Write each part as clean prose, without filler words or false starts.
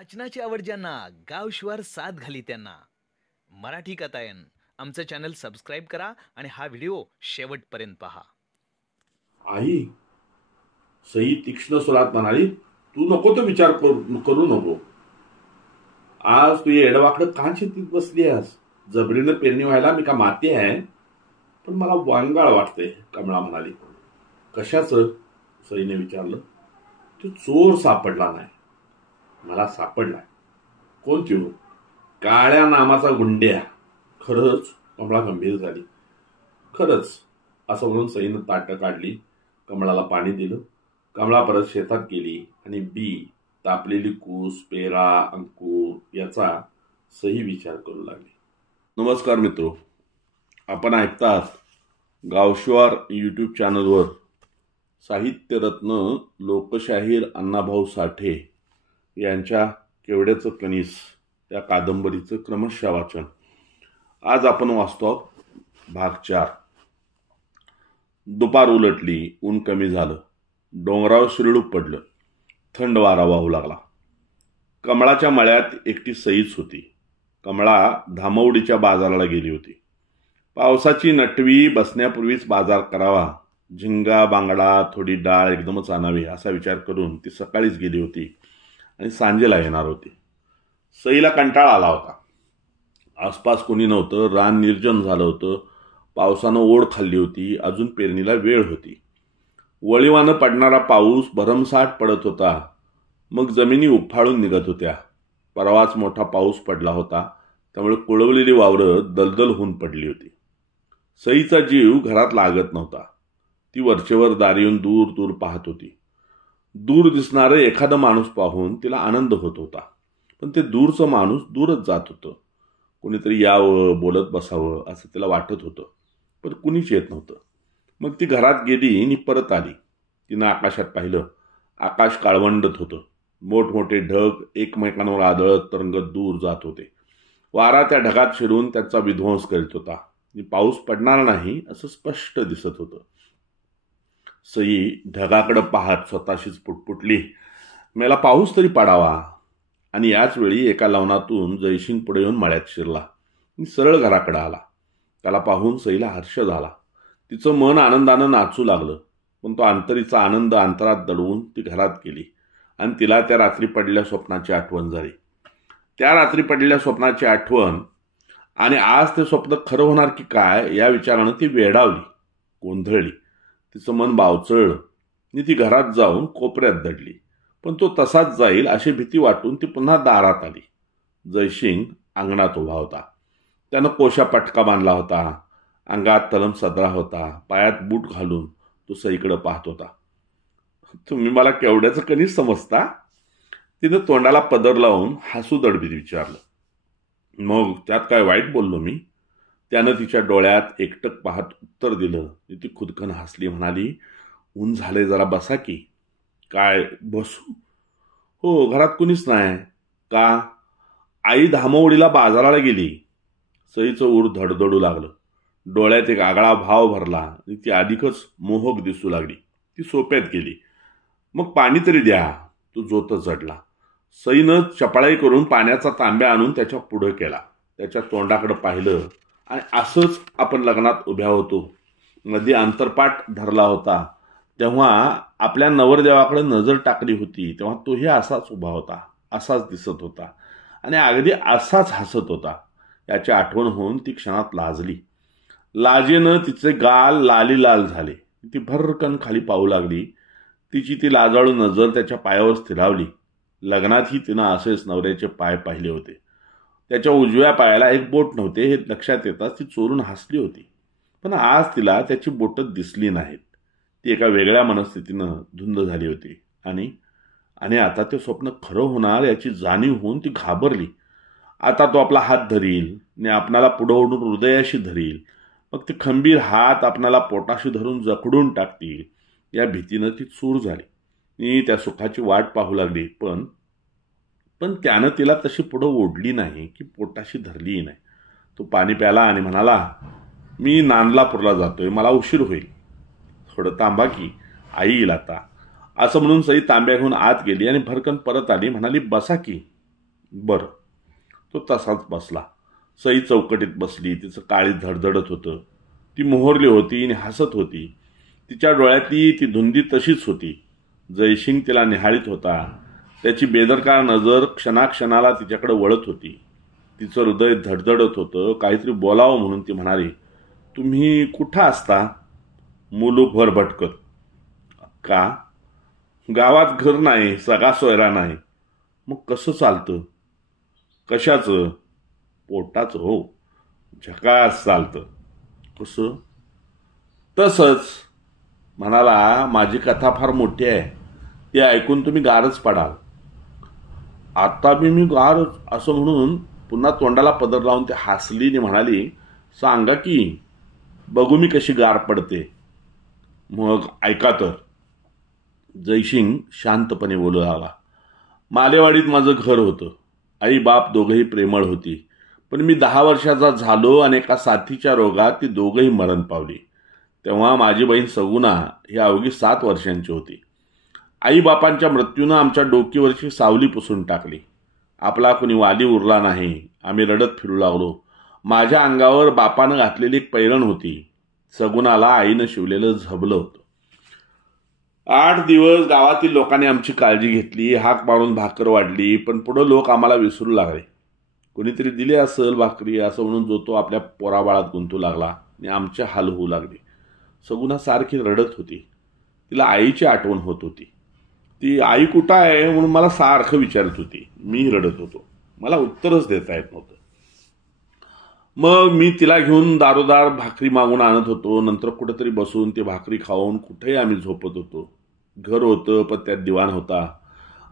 वाचनाची आवड ज्यांना गाव शिवार साथ घाली त्यांना मराठी कथायन आमचं चॅनल सबस्क्राईब करा आणि हा व्हिडिओ शेवटपर्यंत पहा. आई, सई तीक्ष्ण स्वरात म्हणाली, तू नको तो विचार करू नको. आज तू एडवाकडं का चिंतित बसली आहेस? जबरीनं पेरणी व्हायला मी का माती आहे? पण मला वांगाळ वाटते, कमळा म्हणाली. कशाचं? सईने विचारलं. तू चोर सापडला नाही. मला सापडलाय. कोण त्यो? काळ्या नामाचा गुंड्या. खरंच? कमळा गंभीर झाली. खरंच असं म्हणून सईनं ताटं काढली, कमळाला पाणी दिलं. कमळा परत शेतात गेली आणि बी, तापलेली कूस, पेरा, अंकुर याचा सही विचार करू लागली. नमस्कार मित्रो, आपण ऐकतात गावशिवार यूट्यूब चॅनलवर साहित्यरत्न लोकशाहीर अण्णाभाऊ साठे यांच्या केवड्याचं कणीस या कादंबरीचं क्रमशः वाचन. आज आपण वाचतो भाग 4. दुपार उलटली, ऊन कमी झालं, डोंगरावर शिरडूप पडलं, थंड वारा वाहू लागला. कमळाच्या मळ्यात एकटी सईच होती. कमळा धामवडीच्या बाजाराला गेली होती. पावसाची नटवी बसण्यापूर्वीच बाजार करावा, झिंगा बांगडा थोडी डाळ एकदमच आणावी असा विचार करून ती सकाळीच गेली होती आणि सांजेला येणार होती. सईला कंटाळा आला होता. आसपास कोणी नव्हतं, रान निर्जन झालं होतं, पावसानं ओढ खाल्ली होती, अजून पेरणीला वेळ होती. वळीवानं पडणारा पाऊस भरमसाठ पडत होता, मग जमिनी उफाळून निघत होत्या. परवाच मोठा पाऊस पडला होता, त्यामुळे कुळवलेली वावरं दलदल होऊन पडली होती. सईचा जीव घरात लागत नव्हता. ती वरचेवर दारी येऊन दूर दूर पाहत होती. दूर दिसणारं एखादं माणूस पाहून तिला आनंद होत होता, पण ते दूरचं माणूस दूरच जात होतं. कोणीतरी यावं, बोलत बसावं असं तिला वाटत होतं, पण कुणीच येत नव्हतं. मग ती घरात गेली आणि परत आली. तिनं आकाशात पाहिलं. आकाश काळवंडत होतं. मोठमोठे ढग एकमेकांवर आदळत तरंगत दूर जात होते. वारा त्या ढगात शिरून त्याचा विध्वंस करीत होता. पाऊस पडणार नाही असं स्पष्ट दिसत होतं. सई ढगाकडे पाहत स्वतःशीच पुटपुटली, मला पाऊस तरी पडावा. आणि याच वेळी एका लवणातून जयसिंग पुढे येऊन मळ्यात शिरला. सरळ घराकडे आला. त्याला पाहून सईला हर्ष झाला. तिचं मन आनंदानं नाचू लागलं, पण तो अंतरीचा आनंद अंतरात दडवून ती घरात गेली आणि तिला त्या रात्री पडलेल्या स्वप्नाची आठवण झाली. त्या रात्री पडलेल्या स्वप्नाची आठवण आणि आज ते स्वप्न खरं होणार की काय या विचारानं ती वेडावली, गोंधळली. तिचं मन बावचळलं आणि ती घरात जाऊन कोपऱ्यात दडली. पण तो तसाच जाईल अशी भीती वाटून ती पुन्हा दारात आली. जयसिंग अंगणात उभा होता. त्यानं कोशा पटका बांधला होता, अंगात तलम सदरा होता, पायात बूट घालून तो सईकडे पाहत होता. तुम्ही मला केवढ्याचं कणीस समजता? तिनं तोंडाला पदर लावून हसू दडबीत विचारलं. मग त्यात काय वाईट बोललो मी? त्यानं तिच्या डोळ्यात एकटक पाहत उत्तर दिलं. ती खुदकन हसली, म्हणाली, ऊन झाले, जरा बसा की. काय बसू? हो, घरात कुणीच नाही. का? आई धामवडीला बाजाराला गेली. सईचं ऊर धडधडू लागलं. डोळ्यात एक आगळा भाव भरला. ती अधिकच मोहक दिसू लागली. ती सोप्यात गेली. मग पाणी तरी द्या. तो जोतच जडला. सईनं चपळाई करून पाण्याचा तांब्या आणून त्याच्या पुढं केला. त्याच्या तोंडाकडे पाहिलं आणि असंच आपण लग्नात उभ्या होतो, मध्ये अंतरपाठ धरला होता, तेव्हा आपल्या नवरदेवाकडे नजर टाकली होती, तेव्हा तोही असाच उभा होता, असाच दिसत होता आणि अगदी असाच हसत होता. याची आठवण होऊन ती क्षणात लाजली. लाजेनं तिचे गाल लाली लाल झाले. ती भरकन खाली पाहू लागली. तिची ती लाजाळू नजर त्याच्या पायावर स्थिरावली. लग्नातही तिनं असेच नवऱ्याचे पाय पाहिले होते. त्याच्या उजव्या पायाला एक बोट नव्हते हे लक्षात येताच ती चोरून हसली होती. पण आज तिला त्याची बोटं दिसली नाहीत. ती एका वेगळ्या मनस्थितीनं धुंद झाली होती आणि आता ते स्वप्न खरं होणार याची जाणीव होऊन ती घाबरली. आता तो आपला हात धरील आणि आपणाला पुढं ओढून हृदयाशी धरील. मग ते खंबीर हात आपणाला पोटाशी धरून जखडून टाकतील या भीतीनं ती चूर झाली. ती त्या सुखाची वाट पाहू लागली. पण त्यानं तिला तशी पुढं ओढली नाही की पोटाशी धरलीही नाही. तो पाणी प्याला आणि म्हणाला, मी नांदलापूरला जातोय, मला उशीर होईल. थोडं थांबा की, आई येईल आता. असं म्हणून सई तांब्या घेऊन आत गेली आणि भरकन परत आली. म्हणाली, बसा की. बरं. तो तसाच बसला. सई चौकटीत बसली. तिचं काळी धडधडत होतं. ती मोहरली होती आणि हसत होती. तिच्या डोळ्यातली ती धुंदी तशीच होती. जयसिंग तिला निहाळीत होता. त्याची बेदरकार नजर क्षणाक्षणाला तिच्याकडे वळत होती. तिचं हृदय धडधडत होतं. काहीतरी बोलावं म्हणून ती म्हणाली, तुम्ही कुठं असता? मुलूकभर भटकत. का? गावात घर नाही, सगळा सोयरा नाही. मग कसं चालतं? कशाचं? पोटाचं हो. झकास चालतं. कसं? तसंच. म्हणाला, माझी कथा फार मोठी आहे. ती ऐकून तुम्ही गारच पडाल. आता मी गार असं म्हणून पुन्हा तोंडाला पदर लावून ती हसली आणि म्हणाली, सांगा की, बघू मी कशी गार पडते. मग ऐका तर. जयसिंग शांतपणे बोलू लागला. मालेवाडीत माझं घर होतं. आई बाप दोघंही प्रेमळ होती. पण मी 10 वर्षाचा झालो आणि एका साथीच्या रोगात ती दोघंही मरण पावली. तेव्हा माझी बहीण सगुणा ही अवघी 7 वर्षांची होती. आई बापांच्या मृत्यूनं आमच्या डोकीवरची सावली पुसून टाकली. आपला कुणी वाली उरला नाही. आम्ही रडत फिरू लागलो. माझ्या अंगावर बापानं घातलेली एक पैरण होती. सगुणाला आईनं शिवलेलं झबलं होतं. 8 दिवस गावातील लोकांनी आमची काळजी घेतली. हाक मारून भाकर वाढली. पण पुढं लोक आम्हाला विसरू लागले. कोणीतरी दिली असेल भाकरी असं म्हणून जो तो आपल्या पोराबाळात गुंतू लागला आणि आमचे हाल होऊ लागले. सगुणा सारखी रडत होती. तिला आईची आठवण होत होती. ती आई कुठं आहे म्हणून मला सारखं विचारत होती. मी रडत होतो. मला उत्तरच देता येत नव्हतं. मग मी तिला घेऊन दारोदार भाकरी मागून आणत होतो. नंतर कुठेतरी बसून ती भाकरी खाऊन कुठेही आम्ही झोपत होतो. घर होतं पण त्यात दिवाण होता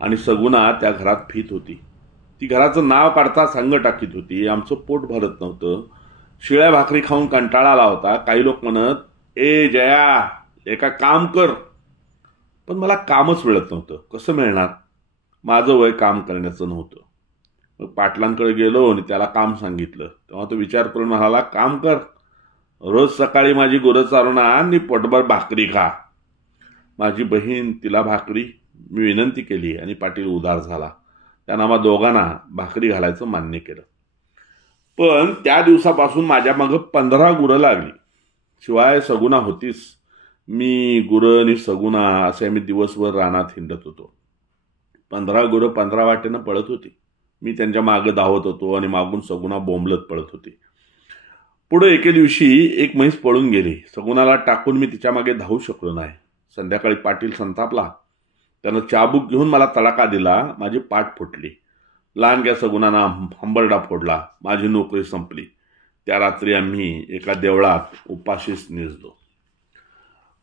आणि सगुणा त्या घरात फित होती. ती घराचं नाव काढता संग टाकीत होती. आमचं पोट भरत नव्हतं. शिळ्या भाकरी खाऊन कंटाळा आला होता. काही लोक म्हणत, ए जया, एका काम कर. पण मला कामच मिळत नव्हतं. कसं मिळणार? माझं वय काम करण्याचं नव्हतं. मग पाटलांकडे गेलो आणि त्याला काम सांगितलं. तेव्हा तो विचार करून म्हणाला, काम कर. रोज सकाळी माझी गुरं चारून आण आणि पोटभर भाकरी खा. माझी बहीण, तिला भाकरी. मी विनंती केली आणि पाटील उदार झाला. त्यानं आम्हा दोघांना भाकरी घालायचं मान्य केलं. पण त्या दिवसापासून माझ्या मागं 15 गुरं लागली. शिवाय सगुणा होतीच. मी, गुरं आणि सगुणा असे आम्ही दिवसभर रानात हिंडत होतो. 15 गुरं 15 वाटेनं पळत होती. मी त्यांच्या मागं धावत होतो आणि मागून सगुणा बोंबलत पळत होती. पुढे एके दिवशी एक म्हैस पळून गेली. सगुणाला टाकून मी तिच्या मागे धावू शकलो नाही. संध्याकाळी पाटील संतापला. त्यानं चाबूक घेऊन मला तडाखा दिला. माझी पाठ फुटली. लहानग्या सगुणाना हंबरडा फोडला. माझी नोकरी संपली. त्या रात्री आम्ही एका देवळात उपाशीच निजलो.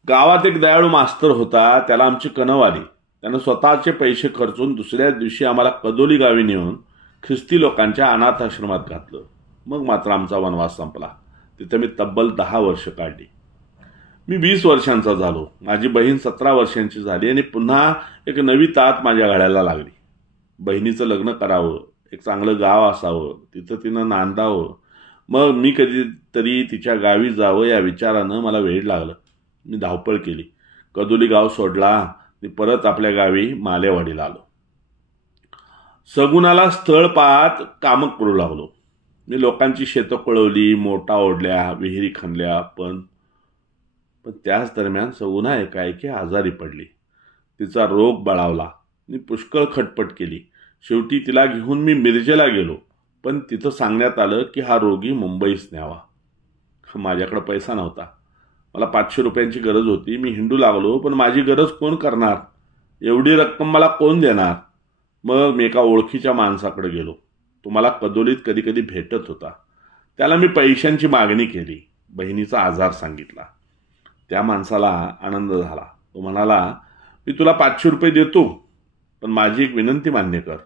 गावात एक दयाळू मास्तर होता. त्याला आमची कणव आली. त्यानं स्वतःचे पैसे खर्चून दुसऱ्या दिवशी आम्हाला कदोली गावी नेऊन ख्रिस्ती लोकांच्या अनाथ आश्रमात घातलं. मग मात्र आमचा वनवास संपला. तिथे मी तब्बल 10 वर्ष काढली. मी 20 वर्षांचा झालो. माझी बहीण 17 वर्षांची झाली आणि पुन्हा एक नवी तात माझ्या घड्याला लागली. बहिणीचं लग्न करावं, एक चांगलं गाव असावं, तिथं तिनं नांदावं. मग मी कधीतरी तिच्या गावी जावं या विचारानं मला वेळ लागलं. मी धावपळ केली. कदोली गाव सोडला आणि परत आपल्या गावी मालेवाडीला आलो. सगुणाला स्थळ पाहत कामं करू लागलो. मी लोकांची शेतं पळवली, मोठा ओढल्या, विहिरी खणल्या. पण त्याच दरम्यान सगुणा एकाएकी आजारी पडली. तिचा रोग बळावला. मी पुष्कळ खटपट केली. शेवटी तिला घेऊन मी मिरजेला गेलो. पण तिथं सांगण्यात आलं की हा रोगी मुंबईस न्यावा. माझ्याकडे पैसा नव्हता. मला 500 रुपयांची गरज होती. मी हिंडू लागलो. पण माझी गरज कोण करणार? एवढी रक्कम मला कोण देणार? मग मी एका ओळखीच्या माणसाकडे गेलो. तो मला कदोलीत कधी कधी भेटत होता. त्याला मी पैशांची मागणी केली. बहिणीचा आजार सांगितला. त्या माणसाला आनंद झाला. तो म्हणाला, मी तुला 500 रुपये देतो, पण माझी एक विनंती मान्य कर.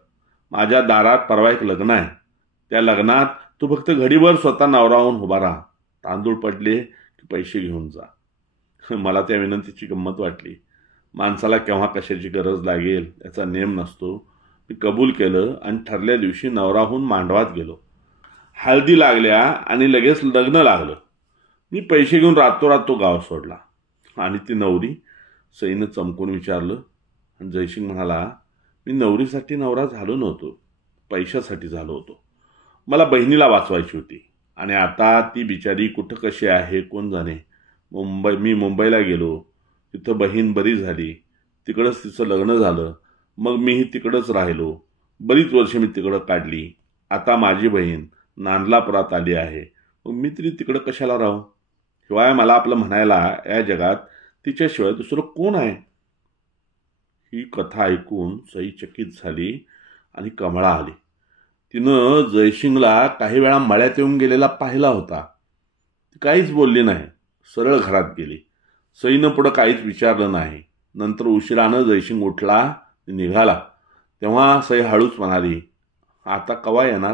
माझ्या दारात परवा एक लग्न आहे. त्या लग्नात तू फक्त घडीभर स्वतः नवरा होऊन उभा राहा. तांदूळ पडले की पैसे घेऊन जा. मला त्या विनंतीची गंमत वाटली. माणसाला केव्हा कशाची गरज लागेल याचा नेम नसतो. मी कबूल केलं आणि ठरल्या दिवशी नवरा होऊन मांडवात गेलो. हळदी लागल्या आणि लगेच लग्न लागलं. मी पैसे घेऊन रातोरात तो गाव सोडला. आणि ती नवरी? सईनं चमकून विचारलं. आणि जयसिंग म्हणाला, मी नवरीसाठी नवरा झालो नव्हतो. पैशासाठी झालो होतो. मला बहिणीला वाचवायची होती आणि आता ती बिचारी कुठं कशी आहे कोण जाणे. मी मुंबईला गेलो, तिथं बहीण बरी झाली, तिकडंच तिचं लग्न झालं. मग मीही तिकडंच राहिलो, बरीच वर्ष मी तिकडं काढली. आता माझी बहीण नांदलापुरात आली आहे, मग मी तरी तिकडं कशाला राहू. शिवाय मला आपलं म्हणायला या जगात तिच्याशिवाय दुसरं कोण आहे. ही कथा ऐकून सई चकित झाली आणि कमळा आली. तिनं जयसिंगला काही वेळा मळ्यात येऊन गेलेला पाहिला होता. ती काहीच बोलली नाही, सरळ घरात गेली. सईनं पुढं काहीच विचारलं नाही. नंतर उशिरानं जयसिंग उठला, निघाला. तेव्हा सई हळूच म्हणाली, आता कवा येणार.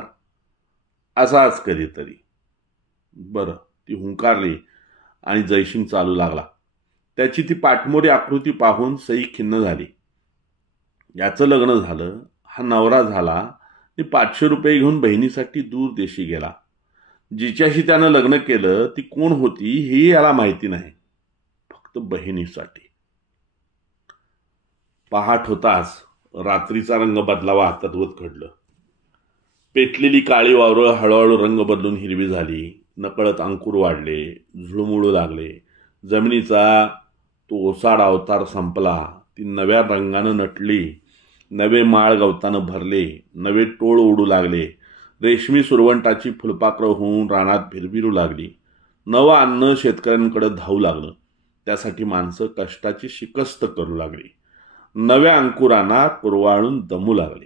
असाच कधीतरी. बरं, ती हुंकारली आणि जयसिंग चालू लागला. त्याची ती पाठमोरी आकृती पाहून सई खिन्न झाली. याचं लग्न झालं, हा नवरा झाला आणि 500 रुपये घेऊन बहिणीसाठी दूर देशी गेला. जिच्याशी त्यानं लग्न केलं ती कोण होती हेही याला माहिती नाही, फक्त बहिणीसाठी. पहाट होताच रात्रीचा रंग बदलावा तद्वत घडलं. पेटलेली काळी वावरं हळूहळू रंग बदलून हिरवी झाली. नकळत अंकुर वाढले, झुळमुळू लागले. जमिनीचा तो ओसाड अवतार संपला. ती नव्या रंगानं नटली. नवे माळ गवतानं भरले, नवे टोळ उडू लागले. रेशमी सुरवंटाची फुलपाखरं होऊन रानात भिरभिरू लागली. नवं अन्न शेतकऱ्यांकडे धावू लागलं. त्यासाठी माणसं कष्टाची शिकस्त करू लागली. नव्या अंकुरांना कुरवाळून दमू लागले.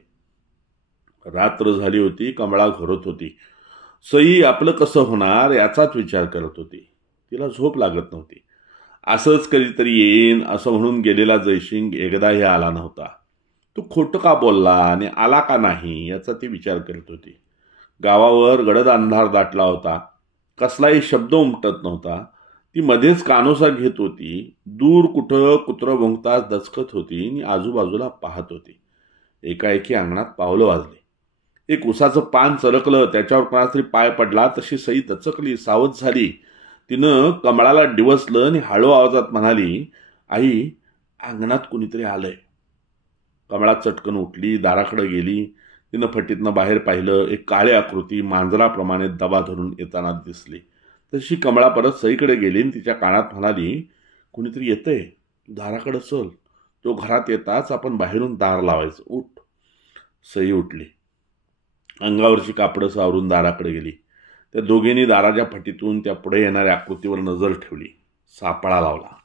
रात्र झाली होती. कमळा घोरत होती. सई आपलं कसं होणार याचाच विचार करत होती. तिला झोप लागत नव्हती. असंच कधीतरी येईन असं म्हणून गेलेला जयसिंग एकदाही आला नव्हता. तो खोटं का बोलला आणि आला का नाही याचा ती विचार करत होती. गावावर गडद अंधार दाटला होता. कसलाही शब्द उमटत नव्हता. ती मध्येच कानोसा घेत होती. दूर कुठं कुत्रं भुंकताच दचकत होती आणि आजूबाजूला पाहत होती. एकाएकी अंगणात पावलं वाजली. एक उसाचं पान चरकलं, त्याच्यावर कोणातरी पाय पडला. तशी सई दचकली, सावध झाली. तिनं कमळाला डिवसलं आणि हळू आवाजात म्हणाली, आई, अंगणात कुणीतरी आलंय. कमळा चटकन उठली, दाराकडे गेली. तिनं फटीतनं बाहेर पाहिलं. एक काळी आकृती मांजराप्रमाणे दबा धरून येताना दिसली. तशी कमळा परत सईकडे गेली आणि तिच्या कानात म्हणाली, कुणीतरी येतंय, दाराकडे चल. तो घरात येताच आपण बाहेरून दार लावायचं, उठ. सई उठली. अंगावरची कापडं सावरून दाराकडे गेली. त्या दोघींनी दाराच्या फटीतून त्या पुढे येणाऱ्या आकृतीवर नजर ठेवली. सापळा लावला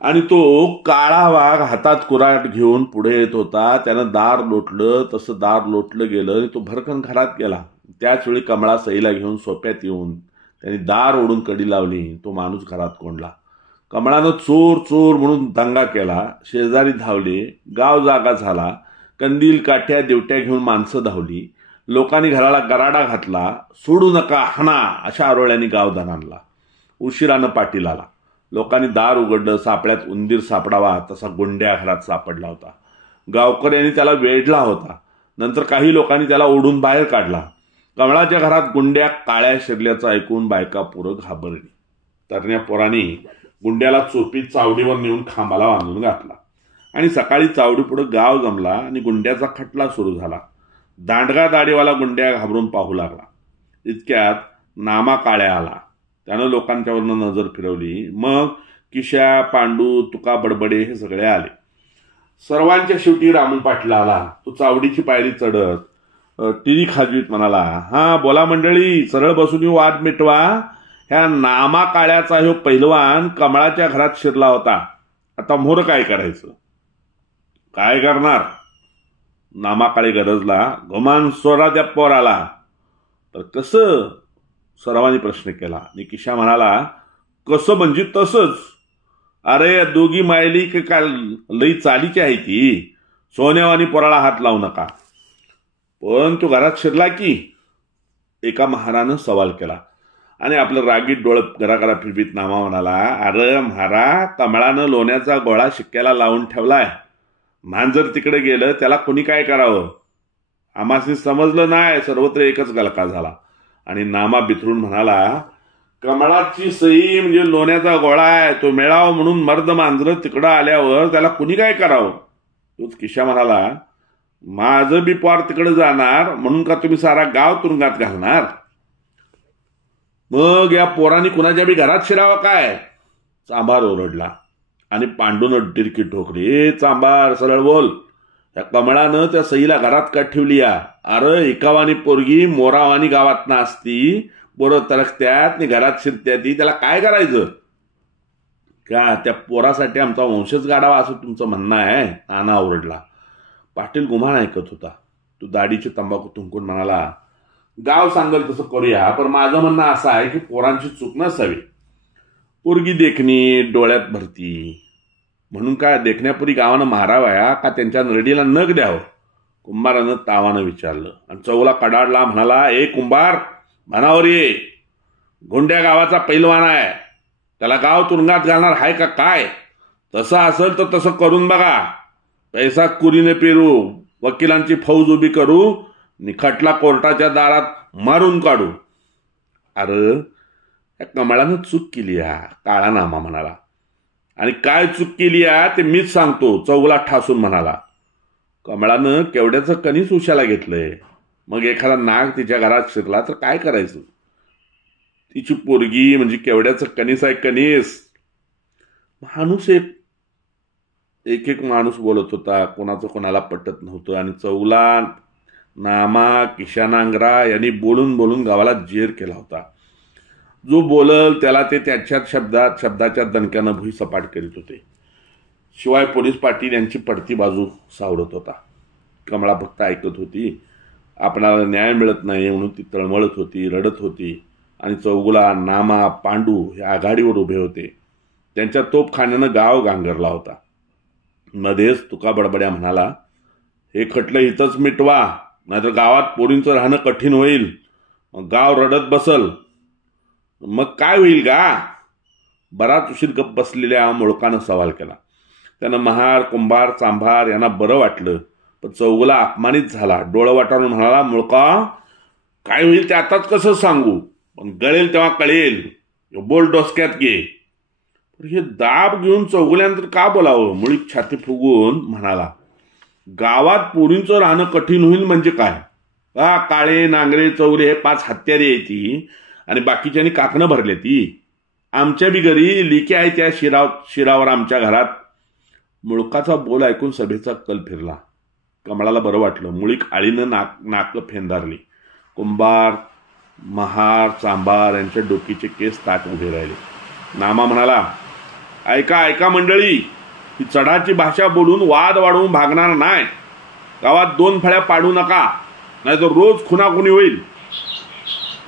आणि तो काळा वाघ हातात कुऱ्हाड घेऊन पुढे येत होता. त्यानं दार लोटलं. तसं दार लोटलं गेलं आणि तो भरकन घरात गेला. त्याच वेळी कमळा सईला घेऊन सोप्यात येऊन त्यांनी दार ओढून कडी लावली. तो माणूस घरात कोंडला. कमळानं चोर चोर म्हणून दंगा केला. शेजारी धावले. गाव जागा झाला. कंदील, काठ्या, देवट्या घेऊन माणसं धावली. लोकांनी घराला गराडा घातला. सोडू नका, हाणा अशा आरोळ्यांनी गाव दणाणला. उशिरानं पाटील आला. लोकांनी दार उघडलं. सापळ्यात उंदीर सापडावा तसा गुंड्या घरात सापडला होता. गावकऱ्यांनी त्याला वेढला होता. नंतर काही लोकांनी त्याला ओढून बाहेर काढला. कमळाच्या घरात गुंड्या काळ्या शिरल्याचं ऐकून बायका पोरं घाबरली. तरण्या पोरांनी गुंड्याला चोपीत चावडीवर नेऊन खांबाला बांधून घातला आणि सकाळी चावडी पुढे गाव जमला आणि गुंड्याचा खटला सुरू झाला. दांडगा दाढीवाला गुंड्या घाबरून पाहू लागला. इतक्यात नामा काळ्या आला. त्यानं लोकांच्यावरनं नजर फिरवली. मग किशा, पांडू, तुका बडबडे हे सगळे आले. सर्वांच्या शेवटी रामू पाटील आला. तो चावडीची पायरी चढत टिरी खाजवीत म्हणाला, हा बोला मंडळी, सरळ बसून येऊ, वाद मिटवा. ह्या नामा काळ्याचा ह्यो पैलवान कमळाच्या घरात शिरला होता. आता मोर काय करायचं? काय करणार? नामा काळे गरजला, गुमान सोडा त्या पोराला. तर कसं? सर्वांनी प्रश्न केला. आणि किशा म्हणाला, कसं म्हणजे तसंच. अरे दोघी मायली की काय लई चालीची आहे ती. सोन्यावानी पोराला हात लावू नका. पण तो घरात शिरला की? एका महारानं सवाल केला आणि आपलं रागीत डोळं घराघरा फिरवीत नामा म्हणाला, अरे म्हारा, कमळानं लोण्याचा गोळा शिक्क्याला लावून ठेवलाय. मांजर तिकडे गेलं, त्याला कोणी काय करावं? आम्हासनी समजलं नाही. सर्वत्र एकच गलका झाला. आणि नामा बिथरून म्हणाला, कमळाची सई म्हणजे लोण्याचा गोळा आहे. तो मिळावा म्हणून मर्द मांजर तिकडं आल्यावर त्याला कुणी काय करावं? तोच किशा म्हणाला, माझं बी पोर तिकडे जाणार म्हणून का तुम्ही सारा गाव तुरुंगात घालणार? मग या पोरांनी कुणाच्या बी घरात शिरावं काय? चांभार ओरडला आणि पांडून टिरकी ठोकली. ए चांभार, सरळ बोल. त्या कमळानं त्या सईला घरात का ठेवली या? अरे एकावानी पोरगी मोरावानी गावात ना असती, पोरं तरकत्यात घरात शिरत्या ती, त्याला काय करायचं? का त्या पोरासाठी आमचा वंशच गाडावा असं तुमचं म्हणणं आहे? नाना ओरडला. पाटील गुमान ऐकत होता. तू दाढीची तंबाखू थुंकून म्हणाला, गाव सांगल तसं करूया, पण माझं म्हणणं असं आहे की पोरांची चूक नसावी. पोरगी देखणी, डोळ्यात भरती म्हणून काय देखण्यापुरी गावानं मारावया का त्यांच्या नरडीला नग द्यावं? कुंभारानं तावानं विचारलं आणि चौला कडाडला. म्हणाला, ए कुंभार, म्हणावर ये. गोंड्या गावाचा पैलवान आहे, त्याला गाव तुरुंगात घालणार आहे का काय? तसं असेल तर तसं करून बघा. पैसा कुरीने पेरू, वकिलांची फौज उभी करू, निखटला कोर्टाच्या दारात मारून काढू. अरे त्या कमळानं चूक केली या, काळा नामा म्हणाला. आणि काय चूक केली या ते मीच सांगतो, चौगला ठासून म्हणाला. कमळानं केवड्याचं कणीस उशाला घेतलंय. मग एखादा नाग तिच्या घरात शिरला तर काय करायचं? तिची पोरगी म्हणजे केवड्याचं कणीस आहे, कणीस. माणूस एक एक माणूस बोलत होता, कोणाचं कोणाला पटत नव्हतं. आणि चौगला, नामा, किशानांगरा यांनी बोलून बोलून गावाला जेर केला होता. जो बोलल त्याला ते त्याच्याच शब्दाच्या दणक्यानं भुई सपाट करीत होते. शिवाय पोलीस पाटील यांची पडती बाजू सावरत होता. कमळा फक्त ऐकत होती. आपणाला न्याय मिळत नाही म्हणून ती तळमळत होती, रडत होती. आणि चौगुला, नामा, पांडू हे आघाडीवर उभे होते. त्यांच्या तोपखान्यानं गाव गांगरला होता. मध्येच तुका बडबड्या म्हणाला, हे खटलं इथंच मिटवा, नाहीतर गावात पोरींचं राहणं कठीण होईल. मग गाव रडत बसल. मग काय होईल गा? बराच उशीर गप्प बसलेल्या मुळकानं सवाल केला. त्यानं महार, कुंभार, चांभार यांना बरं वाटलं, पण चौगुला अपमानित झाला. डोळं वाटारून म्हणाला, मुळका, काय होईल ते आताच कसं सांगू, पण गळेल तेव्हा कळेल. बोल डोसक्यात घे. हे दाब घेऊन चौगुल्यानंतर का बोलावं? मुळीक छाती फुगून म्हणाला, गावात पोरींचं राहणं कठीण होईल म्हणजे काय? काळे, नांगरे, चौरे हे 5 हत्यारे येते आणि बाकीच्यांनी काकणं भरले ती. आमच्या बी घरी लिके आहे त्या शिरावर आमच्या घरात. मुळकाचा बोल ऐकून सभेचा कल फिरला. कमळाला बरं वाटलं. मुळीक आळीनं नाक फेंदारली. कुंभार, महार, चांभार यांच्या डोकीचे केस ताट उभे राहिले. नामा म्हणाला, ऐका ऐका मंडळी, ही चढाची भाषा बोलून वाद वाढवून भागणार नाही. गावात 2 फळ्या पाडू नका, नाहीतर रोज खुनाखुनी होईल.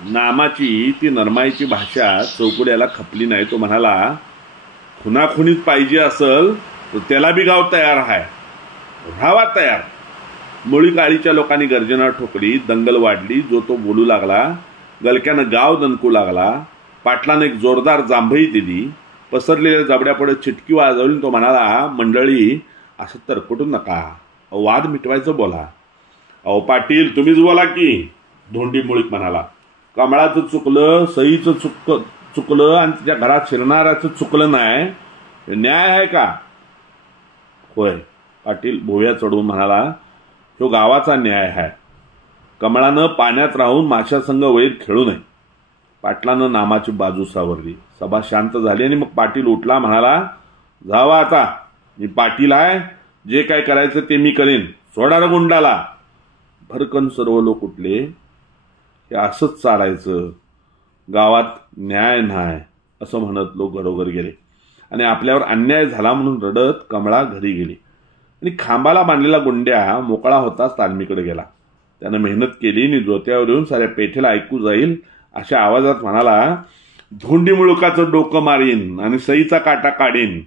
नामाची ती नरमाईची भाषा चौकुड्याला खपली नाही. तो म्हणाला, खुनाखुनीच पाहिजे असल तर त्याला बी गाव तयार आहे, राहावा तयार. मुळी काळीच्या लोकांनी गर्जना ठोकली. दंगल वाढली. जो तो बोलू लागला. गलक्यानं गाव दणकू लागला. पाटलानं एक जोरदार जांभई दिली. पसरलेल्या जबड्यापुढे चिटकी वाजवली. तो म्हणाला, मंडळी, असं तरपटू नका, वाद मिटवायचं बोला. अहो पाटील, तुम्हीच बोला की. धोंडी मुळीक म्हणाला, कमळाचं चुकलं, सईचं चुकलं आणि तिच्या घरात शिरणाऱ्याचं चुकलं नाही, न्याय आहे का? होय. पाटील भोव्या चढवून म्हणाला, तो गावाचा न्याय आहे. कमळानं पाण्यात राहून माशासंग वैर खेळू नये. पाटलानं नामाची बाजू सावरली. सभा शांत झाली आणि मग पाटील उठला. म्हणाला, जावा आता, मी पाटील आहे, जे काय करायचं ते मी करेन, सोडा रे गुंडाला. भरकन सर्व लोक उठले. हे असंच चालायचं, गावात न्याय नाही असं म्हणत लोक घरोघर गेले आणि आपल्यावर अन्याय झाला म्हणून रडत कमळा घरी गेली. आणि खांबाला बांधलेला गुंड्या मोकळा होताच तालमीकडे गेला. त्यानं मेहनत केली आणि जोत्यावर येऊन साऱ्या पेठेला ऐकू जाईल अशा आवाजात म्हणाला, धोंडी मुळकाचं डोकं मारीन आणि सईचा काटा काढीन.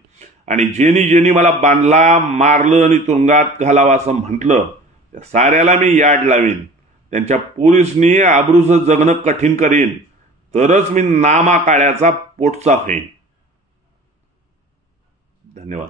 आणि जेनी जेनी मला बांधला, मारलं आणि तुरुंगात घालावं असं म्हटलं, त्या साऱ्याला मी याड लावीन. त्यांच्या पोरीसनी आबरूचं जगणं कठीण करीन, तरच मी नामा काळ्याचा पोटचा होईन. धन्यवाद.